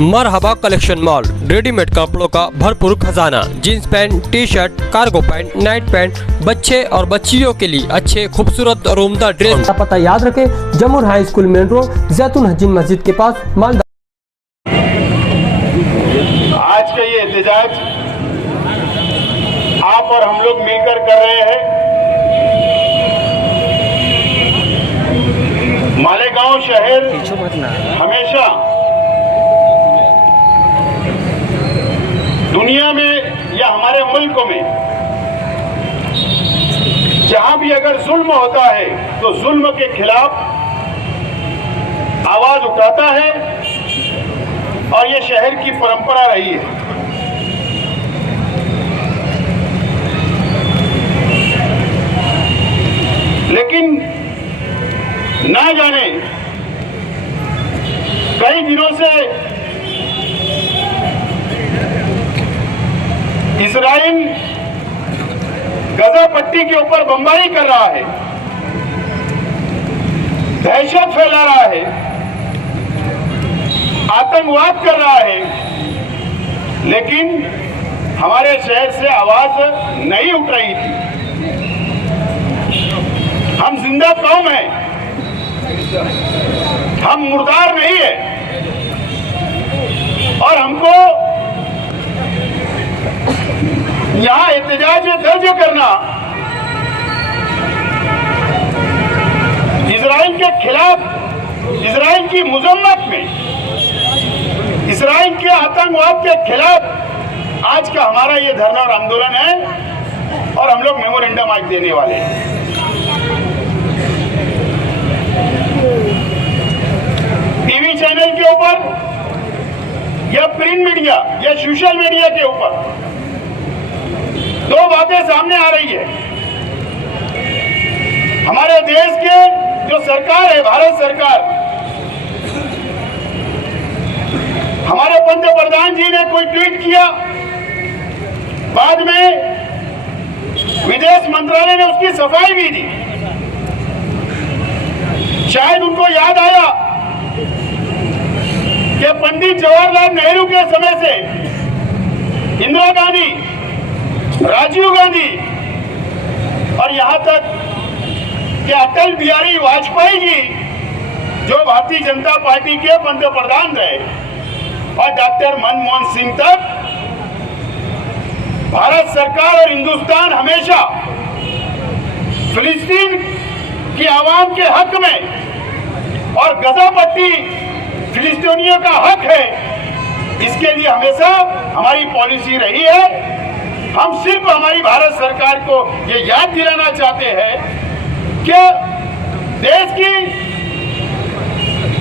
मरहबा collection mall, readymade कपड़ों का भरपूर खजाना, jeans pant, T shirt, cargo pant, night pant, बच्चे और बच्चियों के लिए अच्छे खूबसूरत और उम्दा ड्रेस। पता याद रखें, जमूर हाई स्कूल मेन रोड, जैतून हजीन मस्जिद के पास, मालदा। आज का ये एहतजाज आप और हम लोग मिलकर कर रहे हैं। मालेगांव शहर हमेशा दुनिया में या हमारे मुल्क में जहां भी अगर जुल्म होता है तो जुल्म के खिलाफ आवाज उठाता है और ये शहर की परंपरा रही है। लेकिन ना जाने कई दिनों से इजराइल गजा पट्टी के ऊपर बमबारी कर रहा है, दहशत फैला रहा है, आतंकवाद कर रहा है, लेकिन हमारे शहर से आवाज नहीं उठ रही थी। हम जिंदा कौम हैं, हम मुर्दार नहीं है और हमको यहां एहतजाज दर्ज करना, इजराइल के खिलाफ, इजराइल की मजम्मत में, इजराइल के आतंकवाद के खिलाफ आज का हमारा ये धरना और आंदोलन है और हम लोग मेमोरेंडम आज देने वाले हैं। टीवी चैनल के ऊपर या प्रिंट मीडिया या सोशल मीडिया के ऊपर दो बातें सामने आ रही है। हमारे देश के जो सरकार है, भारत सरकार, हमारे पंतप्रधान जी ने कोई ट्वीट किया, बाद में विदेश मंत्रालय ने उसकी सफाई भी दी। शायद उनको याद आया कि पंडित जवाहरलाल नेहरू के समय से इंदिरा गांधी, राजीव गांधी और यहां तक कि अटल बिहारी वाजपेयी जी जो भारतीय जनता पार्टी के पंतप्रधान रहे और डॉक्टर मनमोहन सिंह तक, भारत सरकार और हिंदुस्तान हमेशा फिलिस्तीन की आवाम के हक में और गजा पट्टी फिलिस्तीनियों का हक है, इसके लिए हमेशा हमारी पॉलिसी रही है। हम सिर्फ हमारी भारत सरकार को ये याद दिलाना चाहते हैं कि देश की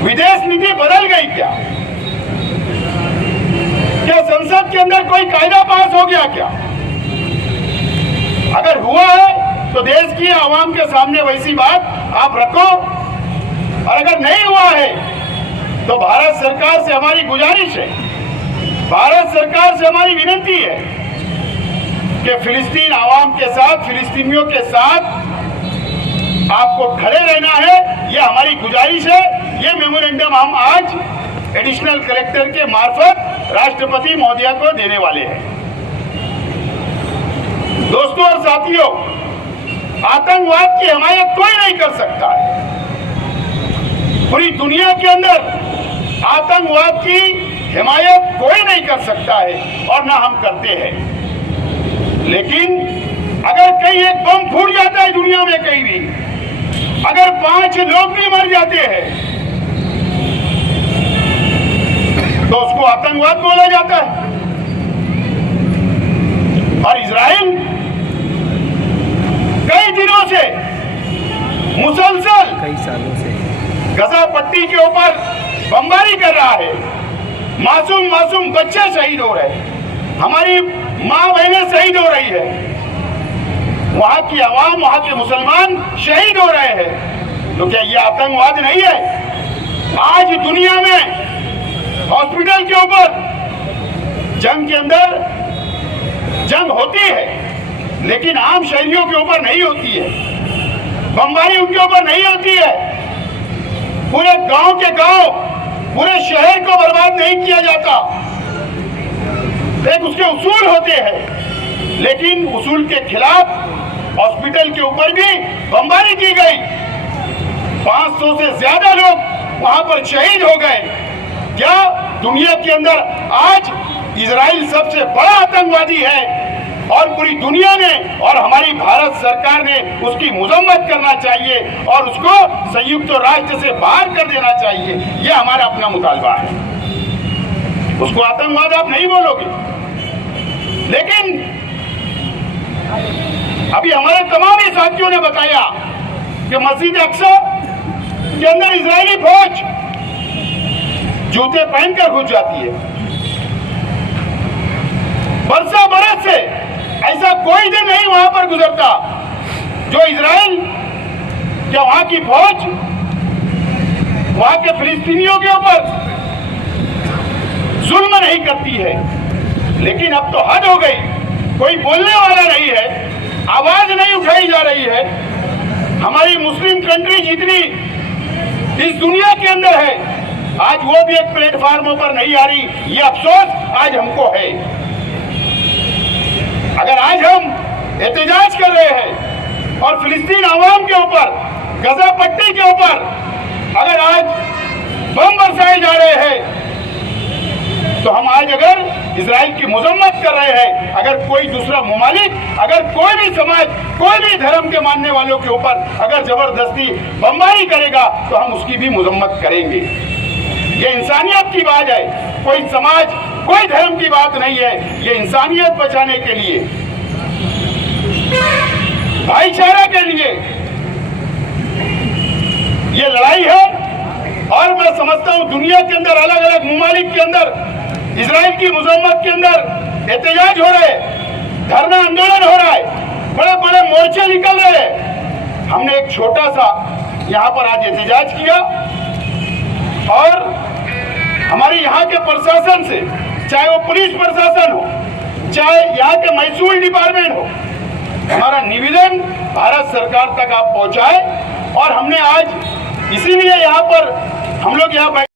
विदेश नीति बदल गई क्या? क्या संसद के अंदर कोई कायदा पास हो गया क्या? अगर हुआ है तो देश की आवाम के सामने वैसी बात आप रखो, और अगर नहीं हुआ है तो भारत सरकार से हमारी गुजारिश है, भारत सरकार से हमारी विनती है कि फिलिस्तीन आवाम के साथ, फिलिस्तीनियों के साथ आपको खड़े रहना है, यह हमारी गुजारिश है। ये मेमोरेंडम हम आज एडिशनल कलेक्टर के मार्फत राष्ट्रपति महोदया को देने वाले हैं। दोस्तों और साथियों, आतंकवाद की हिमायत कोई नहीं कर सकता है। पूरी दुनिया के अंदर आतंकवाद की हिमायत कोई नहीं कर सकता है और ना हम करते हैं। लेकिन अगर कहीं एक बम फूट जाता है दुनिया में कहीं भी, अगर 5 लोग भी मर जाते हैं तो उसको आतंकवाद बोला जाता है। और इजराइल कई दिनों से, मुसलसल कई सालों से गजा पट्टी के ऊपर बमबारी कर रहा है। मासूम बच्चे शहीद हो रहे हैं, हमारी माँ बहनें शहीद हो रही है, वहां की आवाम, वहां के मुसलमान शहीद हो रहे हैं। तो क्या ये आतंकवाद नहीं है? आज दुनिया में हॉस्पिटल के ऊपर जंग के अंदर जंग होती है, लेकिन आम शहरियों के ऊपर नहीं होती है, बमबारी उनके ऊपर नहीं होती है। पूरे गांव के गांव, पूरे शहर को बर्बाद नहीं किया जाता। देख उसके उसूल होते हैं, लेकिन उसूल के खिलाफ हॉस्पिटल के ऊपर भी बमबारी की गई। 500 से ज्यादा लोग वहां पर शहीद हो गए। क्या दुनिया के अंदर आज इजराइल सबसे बड़ा आतंकवादी है और पूरी दुनिया ने और हमारी भारत सरकार ने उसकी मजम्मत करना चाहिए और उसको संयुक्त राष्ट्र से बाहर कर देना चाहिए। यह हमारा अपना मुतालबा है। उसको आतंकवाद आप नहीं बोलोगे, लेकिन अभी हमारे तमाम ही साथियों ने बताया कि मस्जिद अक्सा के अंदर इजरायली फौज जूते पहनकर घुस जाती है। बरसा बरस से ऐसा कोई दिन नहीं वहां पर गुजरता जो इजराइल या वहां की फौज वहां के फिलिस्तीनियों के ऊपर जुल्म नहीं करती है। लेकिन अब तो हद हो गई, कोई बोलने वाला नहीं है, आवाज नहीं उठाई जा रही है। हमारी मुस्लिम कंट्री जितनी इस दुनिया के अंदर है, आज वो भी एक प्लेटफार्मों पर नहीं आ रही। ये अफसोस आज हमको है। अगर आज हम एहतजाज कर रहे हैं और फिलिस्तीन आवाम के ऊपर, गजा पट्टी के ऊपर अगर आज बम बरसाए जा रहे हैं, तो हम आज अगर इजराइल की मजम्मत कर रहे हैं, अगर कोई दूसरा मुमालिक, अगर कोई भी समाज, कोई भी धर्म के मानने वालों के ऊपर अगर जबरदस्ती बमबारी करेगा तो हम उसकी भी मजम्मत करेंगे। ये इंसानियत की बात है, कोई समाज, कोई धर्म की बात नहीं है। ये इंसानियत बचाने के लिए, भाईचारा के लिए ये लड़ाई है। और मैं समझता हूं दुनिया के अंदर अलग अलग मुमालिक के अंदर इजराइल की मजम्मत के अंदर एहतजाज हो रहे हैं, धरना आंदोलन हो रहा है, बड़े बड़े मोर्चे निकल रहे हैं। हमने एक छोटा सा यहाँ पर आज एहतजाज किया और हमारी यहाँ के प्रशासन से, चाहे वो पुलिस प्रशासन हो, चाहे यहाँ के महसूल डिपार्टमेंट हो, हमारा निवेदन भारत सरकार तक आप पहुँचाए। और हमने आज इसीलिए यहाँ पर हम लोग यहाँ